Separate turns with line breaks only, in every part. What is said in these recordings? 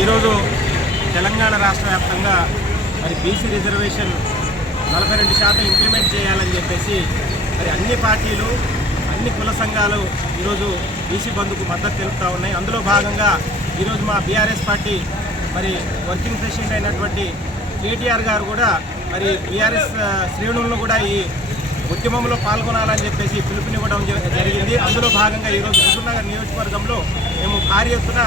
ఈరోజు తెలంగాణ రాష్ట్ర వ్యాప్తంగా మరి బీసీ రిజర్వేషన్ నలభై రెండు శాతం ఇంప్లిమెంట్ చేయాలని చెప్పేసి మరి అన్ని పార్టీలు అన్ని కుల సంఘాలు ఈరోజు బీసీ బంధుకు మద్దతు తెలుపుతూ ఉన్నాయి. అందులో భాగంగా ఈరోజు మా బీఆర్ఎస్ పార్టీ మరి వర్కింగ్ ప్రెసిడెంట్ అయినటువంటి కేటీఆర్ గారు కూడా మరి బీఆర్ఎస్ శ్రేణులను కూడా ఈ ఉద్యమంలో పాల్గొనాలని చెప్పేసి పిలుపునివ్వడం జరిగింది. అందులో భాగంగా ఈరోజు హుజూర్నగర్ నియోజకవర్గంలో మేము భారీ ఎత్తున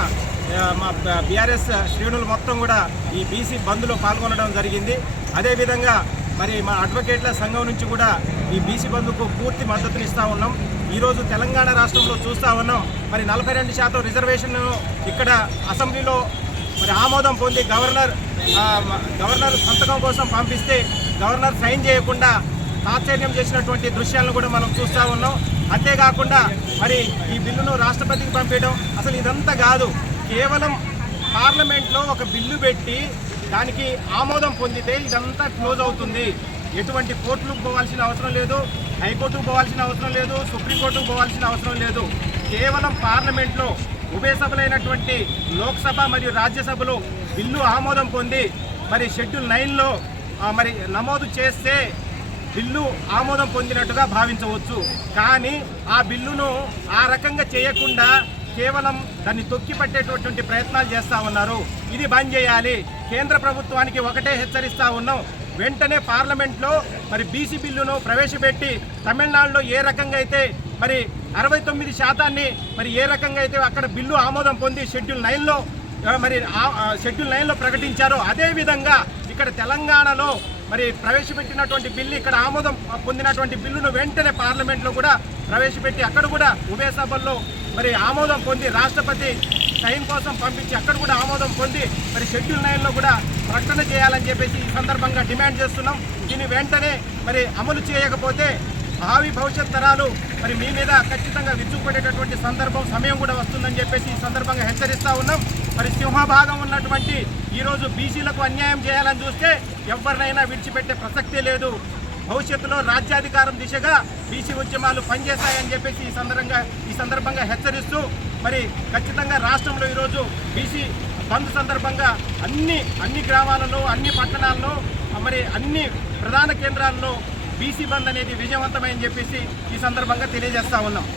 మా బీఆర్ఎస్ శ్రేణులు మొత్తం కూడా ఈ బీసీ బంద్లో పాల్గొనడం జరిగింది. అదేవిధంగా మరి మా అడ్వకేట్ల సంఘం నుంచి కూడా ఈ బీసీ బంద్కు పూర్తి మద్దతునిస్తూ ఉన్నాం. ఈరోజు తెలంగాణ రాష్ట్రంలో చూస్తూ ఉన్నాం. మరి నలభై రెండు శాతం రిజర్వేషన్ ఇక్కడ అసెంబ్లీలో మరి ఆమోదం పొంది గవర్నర్ గవర్నర్ సంతకం కోసం పంపిస్తే గవర్నర్ సైన్ చేయకుండా తాత్సర్యం చేసినటువంటి దృశ్యాలను కూడా మనం చూస్తూ ఉన్నాం. అంతేకాకుండా మరి ఈ బిల్లును రాష్ట్రపతికి పంపించడం అసలు ఇదంతా కాదు. కేవలం పార్లమెంట్లో ఒక బిల్లు పెట్టి దానికి ఆమోదం పొందితే ఇదంతా క్లోజ్ అవుతుంది. ఎటువంటి కోర్టులకు పోవాల్సిన అవసరం లేదు హైకోర్టుకు పోవాల్సిన అవసరం లేదు సుప్రీంకోర్టుకు పోవాల్సిన అవసరం లేదు. కేవలం పార్లమెంట్లో ఉభయ సభలైనటువంటి లోక్సభ మరియు రాజ్యసభలో బిల్లు ఆమోదం పొంది మరి షెడ్యూల్ నైన్లో మరి నమోదు చేస్తే బిల్లు ఆమోదం పొందినట్టుగా భావించవచ్చు. కానీ ఆ బిల్లును ఆ రకంగా చేయకుండా కేవలం దాన్ని తొక్కి పట్టేటటువంటి ప్రయత్నాలు చేస్తూ ఉన్నారు. ఇది బంద్ చేయాలి. కేంద్ర ప్రభుత్వానికి ఒకటే హెచ్చరిస్తా ఉన్నాం. వెంటనే పార్లమెంట్లో మరి బీసీ బిల్లును ప్రవేశపెట్టి తమిళనాడులో ఏ రకంగా అయితే మరి అరవై తొమ్మిది శాతాన్ని మరి ఏ రకంగా అయితే అక్కడ బిల్లు ఆమోదం పొంది షెడ్యూల్ నైన్లో మరి ఆ- షెడ్యూల్ నైన్లో ప్రకటించారో అదేవిధంగా ఇక్కడ తెలంగాణలో మరి ప్రవేశపెట్టినటువంటి బిల్లు ఇక్కడ ఆమోదం పొందినటువంటి బిల్లును వెంటనే పార్లమెంట్లో కూడా ప్రవేశపెట్టి అక్కడ కూడా ఉభయ సభల్లో మరి ఆమోదం పొంది రాష్ట్రపతి సైన్ కోసం పంపించి అక్కడ కూడా ఆమోదం పొంది మరి షెడ్యూల్ నైన్లో కూడా ప్రకటన చేయాలని చెప్పేసి ఈ సందర్భంగా డిమాండ్ చేస్తున్నాం. దీన్ని వెంటనే మరి అమలు చేయకపోతే భావి భవిష్యత్ తరాలు మరి మీ మీద ఖచ్చితంగా విచ్చుకుపడేటటువంటి సందర్భం సమయం కూడా వస్తుందని చెప్పేసి ఈ సందర్భంగా హెచ్చరిస్తూ ఉన్నాం. మరి సింహభాగం ఉన్నటువంటి ఈరోజు బీసీలకు అన్యాయం చేయాలని చూస్తే ఎవరినైనా విడిచిపెట్టే ప్రసక్తే లేదు. భవిష్యత్తులో రాజ్యాధికారం దిశగా బీసీ ఉద్యమాలు పనిచేస్తాయని చెప్పేసి ఈ సందర్భంగా ఈ సందర్భంగా హెచ్చరిస్తూ మరి ఖచ్చితంగా రాష్ట్రంలో ఈరోజు బీసీ బంద్ సందర్భంగా అన్ని అన్ని గ్రామాలలో అన్ని పట్టణాల్లో మరి అన్ని ప్రధాన కేంద్రాల్లో బీసీ బంద్ అనేది విజయవంతమని చెప్పేసి ఈ సందర్భంగా తెలియజేస్తా ఉన్నాం.